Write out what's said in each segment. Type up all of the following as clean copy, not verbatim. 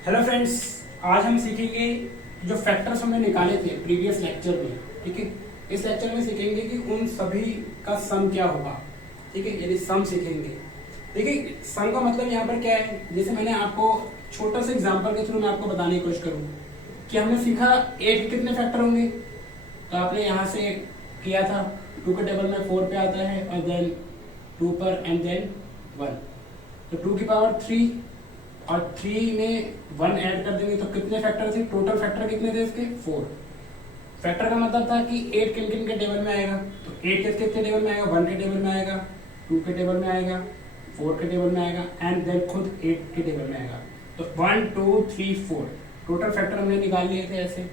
Hello friends, आज हम सीखेंगे जो फैक्टर्स हमने निकाले थे प्रीवियस लेक्चर में। ठीक है, इस लेक्चर में सीखेंगे कि उन सभी का सम क्या होगा। ठीक है, यानी सम सीखेंगे। देखिए, सम का मतलब यहाँ पर क्या है, जैसे मैंने आपको छोटा सा एग्जांपल के थ्रू मैं आपको बताने की कोशिश करूँ कि हमने सीखा 8 के कितने फैक्टर होंगे। तो आपने यहाँ से किया था 2 के टेबल में 4 पे आता है और देन 2 पर एंड देन 1। तो 2 की पावर 3 और 3 में 1 ऐड कर देंगे तो कितने फैक्टर थे, टोटल फैक्टर कितने थे इसके 4। फैक्टर का मतलब था कि 8 किन किन के टेबल में आएगा। तो 8 किसके टेबल में आएगा, 1 के टेबल में आएगा, 2 के टेबल में आएगा, 4 के टेबल में आएगा एंड देन खुद 8 के टेबल में आएगा। तो 1 2 3 4 टोटल फैक्टर हमने निकाल लिए थे ऐसे।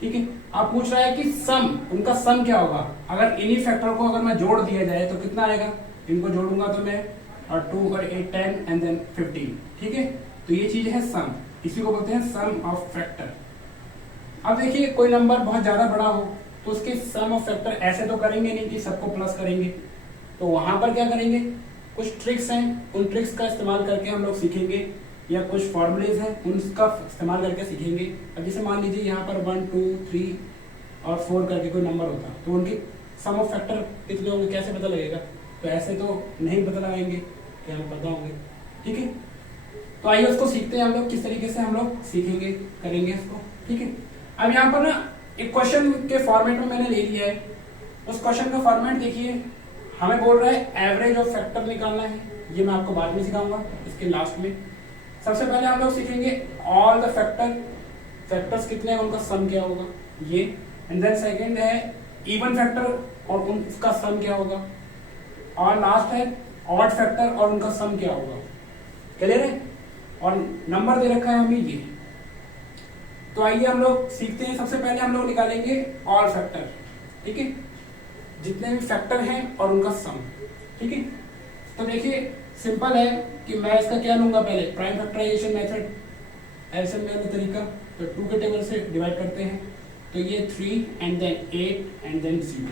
ठीक है, आप पूछ रहा है कि सम, उनका सम क्या होगा। अगर इन्हीं फैक्टर को अगर मैं जोड़ दिया जाए तो कितना आएगा, इनको जोड़ूंगा तो मैं, और 2 और 8 10 एंड देन 15। ठीक है, तो ये चीज है सम, इसी को बोलते हैं सम ऑफ फैक्टर। अब देखिए, कोई नंबर बहुत ज्यादा बड़ा हो तो उसके सम ऑफ फैक्टर ऐसे तो करेंगे नहीं कि सबको प्लस करेंगे। तो वहां पर क्या करेंगे, कुछ ट्रिक्स हैं, उन ट्रिक्स का इस्तेमाल करके हम लोग सीखेंगे, या कुछ फॉर्मूलेज हैं उनका इस्तेमाल करके सीखेंगे। अब जैसे मान लीजिए यहाँ पर 1 2 3 और 4 करके कोई नंबर होता तो उनके सम ऑफ फैक्टर कितने होंगे, कैसे पता लगेगा। तो ऐसे तो नहीं पता लगाएंगे कि हमें पता होंगे। ठीक है, तो आइए उसको सीखते हैं हम लोग, किस तरीके से हम लोग सीखेंगे, करेंगे इसको। ठीक है, अब यहाँ पर ना एक क्वेश्चन के फॉर्मेट में मैंने ले लिया है। उस क्वेश्चन का फॉर्मेट देखिए, हमें बोल रहा है एवरेज ऑफ फैक्टर निकालना है। ये मैं आपको बाद में सिखाऊंगा, इसके लास्ट में। सबसे पहले हम लोग सीखेंगे ऑल द फैक्टर्स कितने हैं, उनका सम क्या होगा ये। एंड देन सेकंड है इवन फैक्टर और उनका सम क्या होगा, और लास्ट है ऑड फैक्टर और उनका सम क्या होगा। क्लियर है, और नंबर दे रखा है हमें ये। तो आइए हम लोग सीखते हैं। सबसे पहले हम लोग निकालेंगे ऑल फैक्टर। ठीक है, जितने भी फैक्टर हैं और उनका सम। ठीक है, तो देखिए सिंपल है कि मैं इसका क्या लूंगा, पहले प्राइम फैक्टराइजेशन मेथड, ऐसे मेरा तरीका। तो 2 के टेबल से डिवाइड करते हैं, तो ये 3 एंड देन 8 एंड देन 0।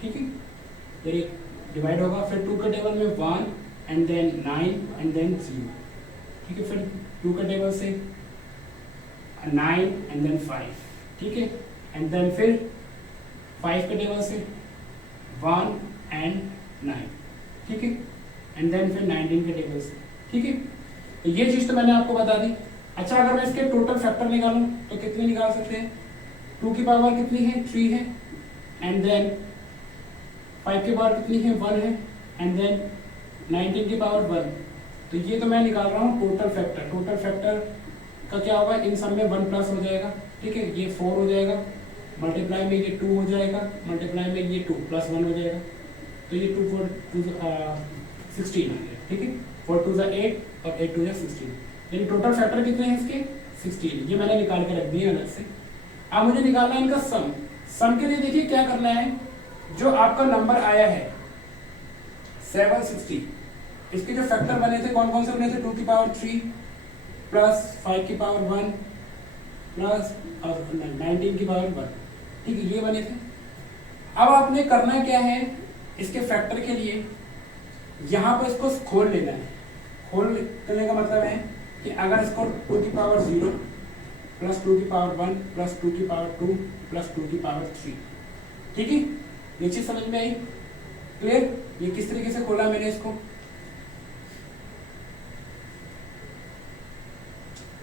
ठीक है, फिर ये डिवाइड होगा, फिर 2 के टेबल में 1 एंड देन 9 एंड देन 0। ठीक है, फिर 2 के टेबल से 9 एंड देन 5। ठीक है, एंड देन फिर 5 के टेबल से 1 एंड 9। ठीक है, एंड देन फिर 19 के टेबल से। ठीक है, तो ये चीज तो मैंने आपको बता दी। अच्छा, अगर मैं इसके टोटल फैक्टर निकालूं तो कितने निकाल सकते हैं। 2 की पावर कितनी है, 3 है, एंड देन 5 की पावर कितनी है, 1 है, एंड देन 19 की पावर 1। तो ये तो मैं निकाल रहा हूँ टोटल फैक्टर। टोटल फैक्टर का क्या होगा, इन सब में 1 प्लस हो जाएगा। ठीक है, ये 4 हो जाएगा, मल्टीप्लाई में ये 2 हो जाएगा, मल्टीप्लाई में ये 2 प्लस 1 हो जाएगा। तो ये 2 4 2 16 आ गया। ठीक है, 4 2 8 और 8 2 16। यानी टोटल फैक्टर कितने हैं इसके, 16। ये मैंने निकाल के रख दिए अलग से। अब मुझे निकालना है इनका सम। सम के लिए देखिए क्या करना है, जो आपका नंबर आया है 760, इसके जो फैक्टर बने थे कौन कौन से बने थे, 2 की पावर 3 प्लस 5 की पावर 1 प्लस 19 की पावर 1। ठीक है, ये बने थे। अब आपने करना क्या है, इसके फैक्टर के लिए यहां पर इसको खोल लेना है। खोल करने का मतलब है कि अगर इसको 2 की पावर 0 प्लस 2 की पावर 1 प्लस 2 की पावर 2 प्लस 2 की पावर 3। ठीक है, ये चीज समझ में आई, क्लियर। ये किस तरीके से खोला मैंने इसको,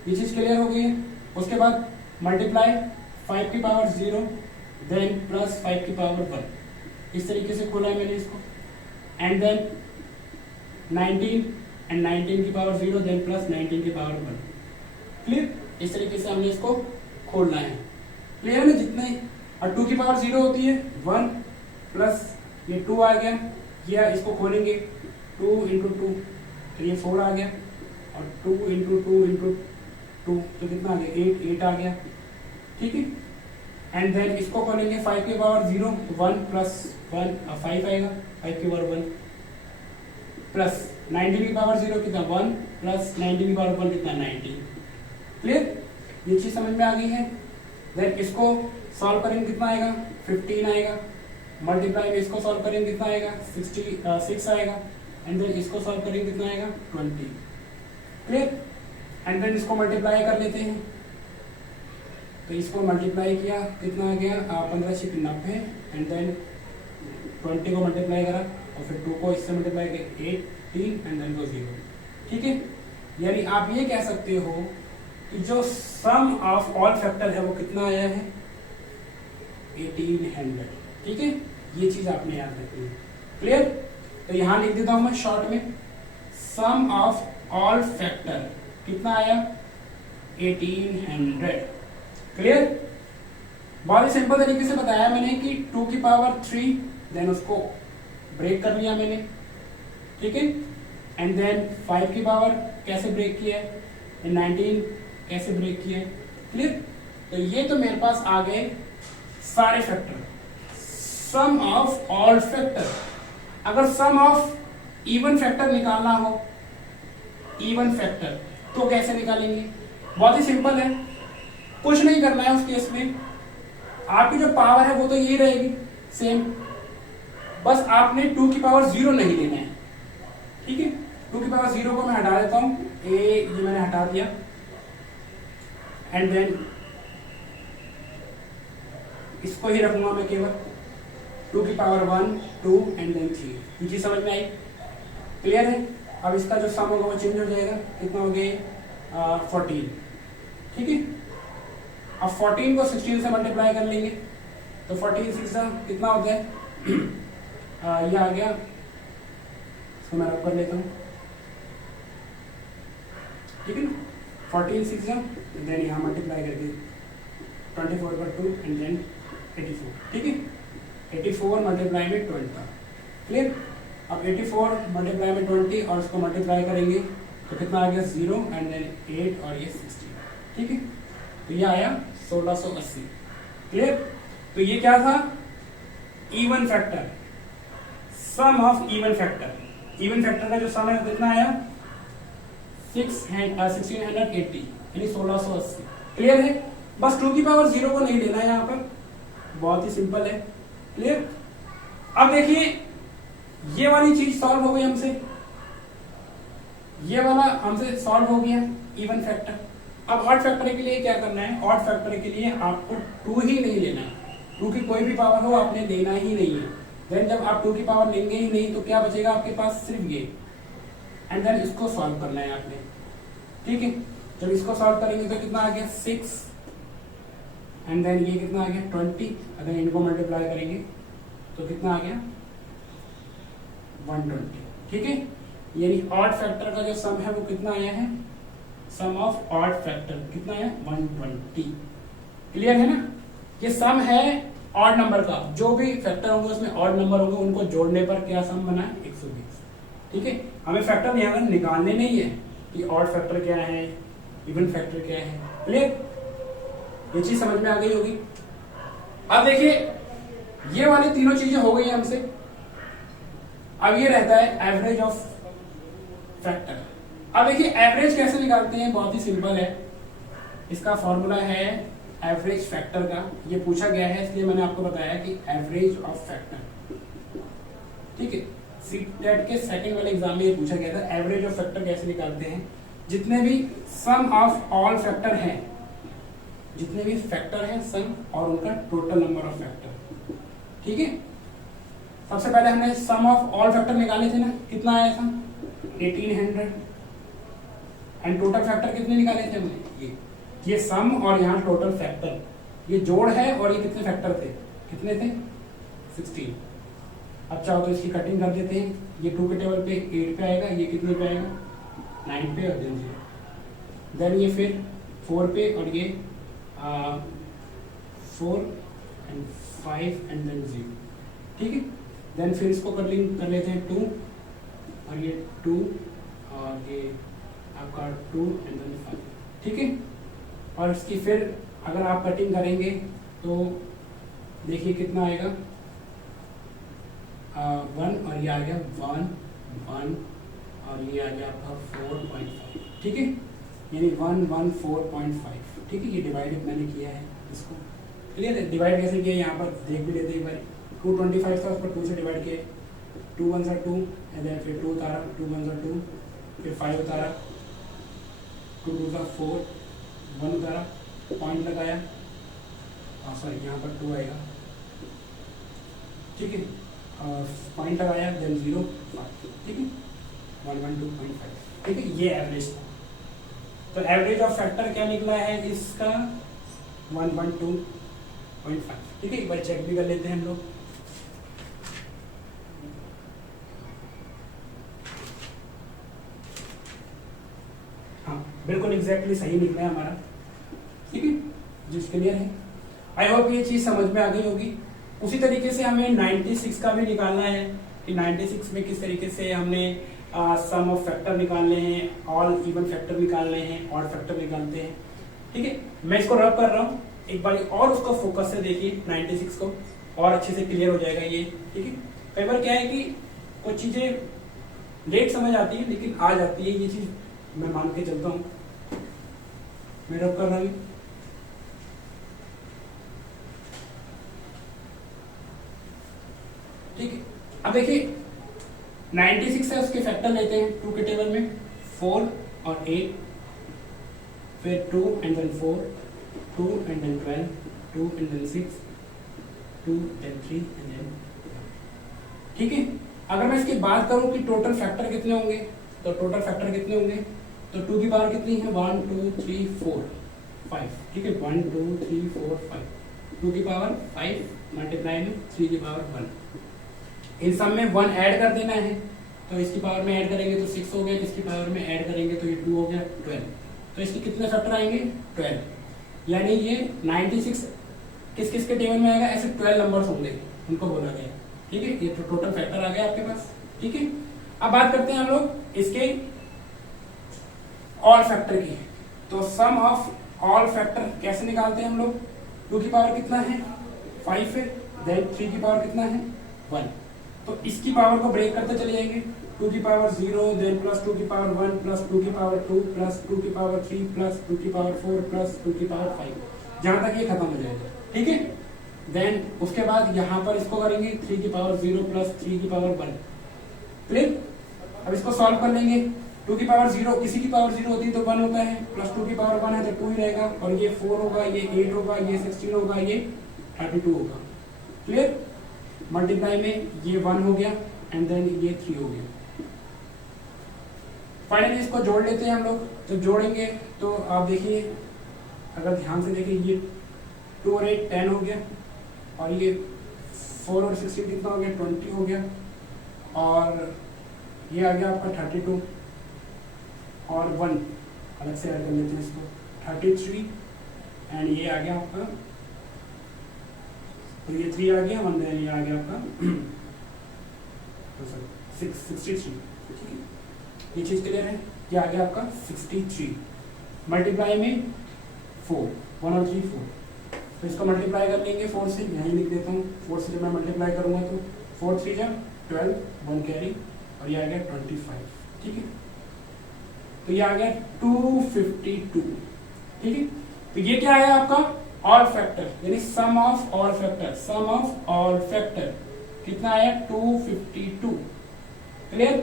ये चीज क्लियर हो गई है। उसके बाद मल्टीप्लाई 5 की पावर 0 देन प्लस 5 की पावर 1, इस तरीके से खोला है मैंने इसको। एंड देन 19 एंड 19 की पावर 0 देन प्लस 19 की पावर 1। क्लियर, इस तरीके से हमने इसको खोलना है। क्लियर है जितने, और 2 की पावर 0 होती है 1 प्लस ये 2 आ गया, या इसको खोलेंगे 2 इंटू 2 तो ये 4 आ गया, और 2 इंटू 2 इंटू 2 तो कितना आ गया, 8 आ गया। ठीक है, एंड देन इसको खोलेंगे 5 की पावर 0 तो 1 प्लस 1 5 आएगा, 5 की पावर 1 प्लस 19 की पावर 0 कितना 1 प्लस 19 की पावर 1 कितना 19। क्लियर, ये चीज समझ में आ गई है। देन इसको सॉल्व करेंगे कितना आएगा, 15 आएगा। मल्टीप्लाई में इसको सॉल्व करेंगे कितना आएगा, 6 आएगा। एंड देन इसको सॉल्व करेंगे कितना आएगा, 20। क्लियर, एंड देन इसको मल्टीप्लाई कर लेते हैं। तो इसको मल्टीप्लाई किया, कितना आ गया 15 से 90, एंड देन 20 को मल्टीप्लाई करा और फिर 2 को इससे मल्टीप्लाई किया 18 एंड देन 0। ठीक है, यानी आप ये कह सकते हो कि जो सम ऑफ ऑल फैक्टर है वो कितना आया है 1800। ठीक है, ये चीज आपने याद रखनी है। क्लियर? तो यहां लिख देता हूं मैं शॉर्ट में, सम ऑफ ऑल फैक्टर कितना आया 1800। क्लियर? बहुत ही सिंपल तरीके से बताया मैंने कि 2 की पावर 3, देन उसको ब्रेक कर लिया मैंने। ठीक है, एंड देन 5 की पावर कैसे ब्रेक किया है, 19 कैसे ब्रेक किया है। क्लियर? तो ये तो मेरे पास आ गए सारे factor, sum of all factor. अगर सम ऑफ इवन फैक्टर निकालना हो, इवन फैक्टर, तो कैसे निकालेंगे? बहुत ही सिंपल है, कुछ नहीं करना है उस केस में। आपकी जो पावर है वो तो यही रहेगी सेम, बस आपने 2 की पावर 0 नहीं लेना है। ठीक है, 2 की पावर 0 को मैं हटा देता हूं, ये मैंने हटा दिया, एंड देन इसको ही रखूंगा मैं केवल 2 की पावर 1, 2 एंड देन 3। ये चीज समझ में आई? क्लियर है? अब इसका जो सम होगा वो चेंज हो जाएगा, कितना हो गया 14। ठीक है, अब 14 को 16 से मल्टीप्लाई कर लेंगे, तो 14 6 कितना होता है ये आ गया, इसको मैं रब कर लेता हूँ। ठीक है ना, 14 6 देन यहाँ मल्टीप्लाई करके 24 पर 2 एंड देन 84। ठीक है, 84 मल्टीप्लाई में 20। क्लियर? अब 84 मल्टीप्लाई में 20 और उसको मल्टीप्लाई करेंगे तो कितना आ गया 0 एंड देन 8 और ये 16। ठीक है, तो ये आया 1680। क्लियर? तो ये क्या था? Even factor, sum of even factor. Even factor का जो सम है कितना आया 1680 यानी 1680। क्लियर है? बस 2 की पावर 0 को नहीं लेना है यहाँ पर, बहुत ही सिंपल है। क्लियर? अब देखिए ये वाली चीज सॉल्व हो गई हमसे, ये वाला हमसे सॉल्व हो गया इवन फैक्टर। अब ऑड फैक्टर के लिए क्या करना है? ऑड फैक्टर के लिए आपको 2 ही नहीं लेना है, 2 की कोई भी पावर हो आपने लेना ही नहीं है। देन जब आप 2 की पावर लेंगे ही नहीं तो क्या बचेगा आपके पास? सिर्फ ये, एंड देन इसको सॉल्व करना है आपने। ठीक है, जब इसको सॉल्व करेंगे तो कितना आ गया 6 एंड देन ये कितना आ गया 20। अगर इनको मल्टीप्लाई करेंगे तो कितना आ गया 120। ठीक है, यानी ऑड फैक्टर का जो सम है वो कितना आया है, सम ऑफ ऑड फैक्टर कितना है 120। क्लियर है ना? ये सम है ऑड नंबर का, जो भी फैक्टर होंगे उसमें ऑड नंबर होंगे उनको जोड़ने पर क्या सम बना है 120। ठीक है, हमें फैक्टर यहाँ पर निकालने नहीं है कि ऑड फैक्टर क्या है, इवन फैक्टर क्या है। क्लियर? ये चीज समझ में आ गई होगी। अब देखिए ये वाली तीनों चीजें हो गई हमसे। अब ये रहता है एवरेज ऑफ फैक्टर। अब देखिए एवरेज कैसे निकालते हैं, बहुत ही सिंपल है। इसका फॉर्मूला है एवरेज फैक्टर का, ये पूछा गया है इसलिए मैंने आपको बताया कि एवरेज ऑफ फैक्टर। ठीक है, सीटेट के सेकंड वाले एग्जाम में ये पूछा गया था एवरेज ऑफ फैक्टर कैसे निकालते हैं। जितने भी सम ऑफ ऑल फैक्टर हैं, जितने भी फैक्टर हैं सम और उनका टोटल नंबर ऑफ फैक्टर। ठीक है, सबसे पहले हमने सम ऑफ ऑल फैक्टर निकाले थे ना, कितना आया था 1800 एंड टोटल फैक्टर कितने निकाले थे हमने, ये सम और यहाँ टोटल फैक्टर, ये जोड़ है और ये कितने फैक्टर थे, कितने थे 16। अब चाहो तो इसकी कटिंग कर देते हैं, ये 2 के टेबल पे 8 पे आएगा, ये कितने पे आएगा 9 पे और देन 0, देन ये फिर 4 पे और ये 4 एंड 5 एंड देन 0। ठीक है, देन फिर इसको कटिंग कर लेते हैं 2 और ये 2 और ये आपका 2 एंड देन 5। ठीक है, और इसकी फिर अगर आप कटिंग करेंगे तो देखिए कितना आएगा 1 और ये आ गया 1 1 और ये आ गया आपका 4.5। ठीक है, यानी 114.5। ठीक है, ये डिवाइड मैंने किया है इसको। क्लियर है? डिवाइड कैसे किया यहाँ पर देख भी लेते एक बार। 225 था, उसको 2 से डिवाइड किया, 2 1 2 एंड देन फिर 2 उतारा, 2 1 2 फिर 5 उतारा, 2 2 4, 1 करा, पॉइंट लगाया, सॉरी यहाँ पर 2 आएगा, ठीक है, पॉइंट लगाया, देन 0 5, ठीक है, 112.5, ठीक है, ये एवरेज था। तो एवरेज ऑफ फैक्टर क्या निकला है इसका 112.5, ठीक है। एक बार चेक भी कर लेते हैं हम लोग। हाँ बिल्कुल एग्जैक्टली सही निकला है हमारा, ठीक है, जिस क्लियर है। आई होप ये चीज समझ में आ गई होगी। उसी तरीके से हमें 96 का भी निकालना है कि 96 में किस तरीके से हमने सम ऑफ फैक्टर निकालने हैं, ऑल इवन फैक्टर निकालने हैं, ऑड फैक्टर निकालते हैं, ठीक है। मैं इसको रब कर रहा हूँ, एक बार और उसको फोकस से देखिए 96 को, और अच्छे से क्लियर हो जाएगा ये, ठीक है। कई बार क्या है कि कुछ चीजें लेट समझ आती है लेकिन आ जाती है, ये चीज मैं मान के चलता हूँ। मैं रब कर रहा हूँ, ठीक है। अब देखिए 96 है, उसके फैक्टर लेते हैं 2 के टेबल में, 4 और 8, फिर 2 and then 4, 2 and then 12, 2 and then 6, 2 then 3 and then, ठीक है। अगर मैं इसकी बात करूं कि टोटल फैक्टर कितने होंगे, तो टोटल फैक्टर कितने होंगे, तो 2 की पावर कितनी है, 1 2 3 4 5, ठीक है, 1 2 3 4 5, 2 की पावर 5 मल्टीप्लाई में 3 की पावर 1, इन सब में 1 ऐड कर देना है, तो इसकी पावर में ऐड करेंगे तो 6 हो गया, इसकी पावर में ऐड करेंगे तो ये 2 हो गया 12, तो इसके कितने फैक्टर आएंगे 12, यानी ये 96 किस किस के टेबल में आएगा, ऐसे 12 नंबर्स होंगे, उनको बोला गया, ठीक है। ये टोटल फैक्टर आ गया आपके पास, ठीक है। अब बात करते हैं हम लोग इसके ऑल फैक्टर की। तो सम ऑफ ऑल फैक्टर कैसे निकालते हैं हम लोग, 2 की पावर कितना है 5 है, देन 3 की पावर कितना है 1, तो इसकी पावर को ब्रेक करते चले जाएंगे, 2 की पावर 0, देन प्लस 2 की पावर 1, प्लस 2 की पावर 2, प्लस 2 की पावर 3, प्लस 2 की पावर 4, प्लस 2 की पावर 5, जहां तक ये खत्म हो जाएगा, ठीक है। देन उसके बाद यहाँ पर इसको करेंगे 3 की पावर 0 प्लस 3 की पावर 1, क्लियर। अब इसको सॉल्व कर लेंगे, 2 की पावर 0 किसी की पावर 0 होती है तो 1 होता है, प्लस 2 की पावर 1 है तो 2 ही रहेगा, और ये 4 होगा, ये 8 होगा, ये 16 होगा, ये 32 होगा, क्लियर। मल्टीप्लाई में ये 1 हो गया एंड देन ये 3 हो गया। फाइनली इसको जोड़ लेते हैं हम लोग। जब जोड़ेंगे तो आप देखिए, अगर ध्यान से देखिए, ये 2 और 8 10 हो गया, और ये 4 और 16 कितना हो गया 20 हो गया, और ये आ गया आपका 32 और 1 अलग से ऐड कर लेते हैं इसको 33, एंड ये आ गया आपका, तो ये 3 आ गया, और ये आ गया आपका 63, ठीक है। ये चीज क्लियर है, ये आ गया आपका 63, मल्टीप्लाई में 4, 1 और 3 4, तो इसको मल्टीप्लाई कर लेंगे 4 से, यहीं लिख देता हूँ, 4 से जब मैं मल्टीप्लाई करूंगा तो 4 3 जा 12, 1 कैरी, और ये आ गया 25, ठीक है। तो ये आ गया 252, ठीक है। तो ये क्या है आपका ऑल फैक्टर, यानी sum of all factor, sum of all factor कितना आया 252, क्लियर।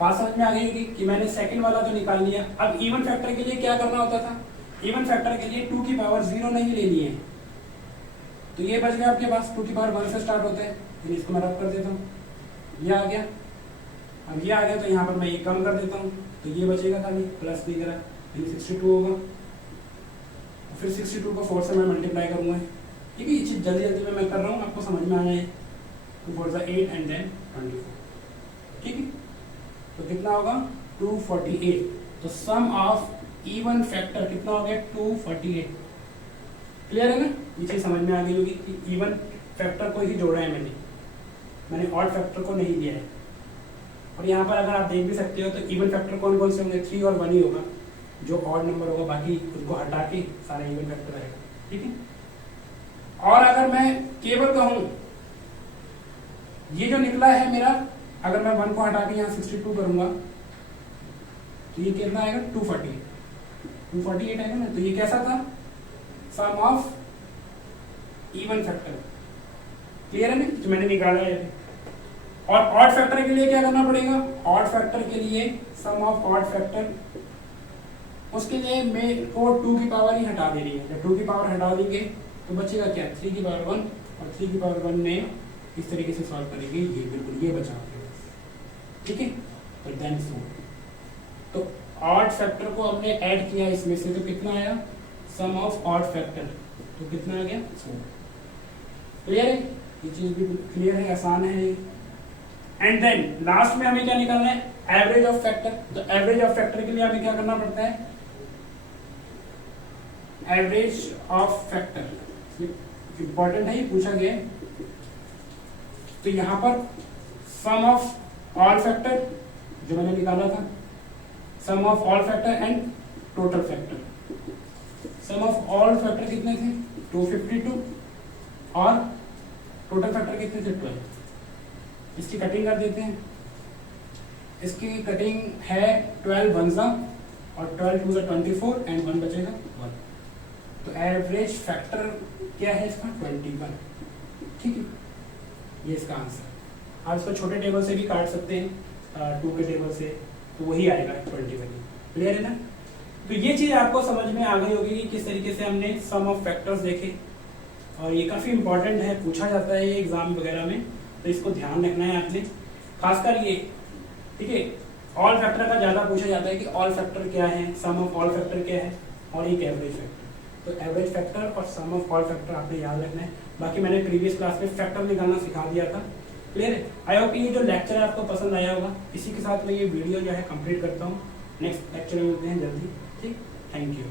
बात समझ में आ गई होगी कि मैंने सेकंड वाला तो निकाल लिया। अब इवन फैक्टर के लिए क्या करना होता था, इवन फैक्टर के लिए 2 की पावर 0 नहीं लेनी है, तो ये बच गया आपके पास, 2 की पावर 1 से स्टार्ट होता है, तो इसको मैं रब कर देता हूँ, ये आ गया। अब ये आ गया तो यहाँ पर मैं ये कम कर देता हूँ, तो ये बचेगा खाली प्लस दिख रहा है, 62 होगा, फिर 62 को 4 से मैं मल्टीप्लाई करूंगा, ठीक है। ये चीज जल्दी जल्दी में मैं कर रहा हूँ, आपको समझ में आ जाए, 2 4 8 एंड देन 24, ठीक है। तो कितना होगा 248, तो सम ऑफ इवन फैक्टर कितना हो गया 248, क्लियर है ना। ये चीज समझ में आ गई होगी कि इवन फैक्टर को ही जोड़ा है मैंने ऑड फैक्टर को नहीं दिया है। और यहाँ पर अगर आप देख भी सकते हो तो इवन फैक्टर कौन कौन से होंगे, 3 और 1 ही होगा, जो ऑड नंबर होगा बाकी उसको हटा के सारा इवन फैक्टर आएगा, ठीक है। और अगर मैं केवल कहूं ये जो निकला है मेरा, अगर मैं 1 को हटा के यहाँ 62 करूंगा तो ये कितना आएगा 248 आएगा ना। तो ये कैसा था, sum of even factor, clear है ना, जो मैंने निकाला है। और ऑड फैक्टर के लिए क्या करना पड़ेगा, ऑड फैक्टर के लिए सम ऑफ ऑड फैक्टर उसके लिए मेरे को 2 की पावर ही हटा देनी है। जब 2 की पावर हटा देंगे तो बचेगा क्या, 3 की पावर 1, और 3 की पावर 1 में इस तरीके से सॉल्व करेंगे, ये बिल्कुल ये बचा आपके पास, ठीक है। तो देन सो तो ऑड फैक्टर को हमने ऐड किया इसमें से, तो कितना आया, सम ऑफ ऑड फैक्टर, तो कितना आ गया 4। क्लियर है, ये चीज भी क्लियर है, आसान है। एंड देन लास्ट में हमें क्या निकालना है, एवरेज ऑफ फैक्टर। तो एवरेज ऑफ फैक्टर के लिए हमें क्या करना पड़ता है, एवरेज ऑफ फैक्टर इंपॉर्टेंट है, ये पूछा गया है। तो यहां पर सम ऑफ ऑल फैक्टर जो मैंने निकाला था, sum of all factor and total factor. Sum of all factor कितने थे, 252, और टोटल फैक्टर कितने थे, 12। इसकी कटिंग कर देते हैं। इसकी कटिंग है 12 1 और 12 2 24 एंड 1 बचेगा 1। तो एवरेज फैक्टर क्या है इसका, 21, ठीक है, ये इसका आंसर। आप इसको छोटे टेबल से भी काट सकते हैं, 2 के टेबल से, तो वही आएगा 21। क्लियर है ना। तो ये चीज आपको समझ में आ गई होगी कि किस तरीके से हमने सम ऑफ फैक्टर्स देखे, और ये काफी इंपॉर्टेंट है, पूछा जाता है ये एग्जाम वगैरह में, तो इसको ध्यान रखना है आपने, खासकर ये, ठीक है। ऑल फैक्टर का ज्यादा पूछा जाता है कि ऑल फैक्टर क्या है, सम ऑफ ऑल फैक्टर क्या है, और एक एवरेज फैक्टर। तो एवरेज फैक्टर और सम ऑफ ऑल फैक्टर आपने याद रखना है। बाकी मैंने प्रीवियस क्लास में फैक्टर निकालना सिखा दिया था। क्लियर है। आई होप ये जो लेक्चर है आपको पसंद आया होगा। इसी के साथ मैं ये वीडियो जो है कंप्लीट करता हूँ। नेक्स्ट लेक्चर में मिलते हैं जल्दी, ठीक, थैंक यू।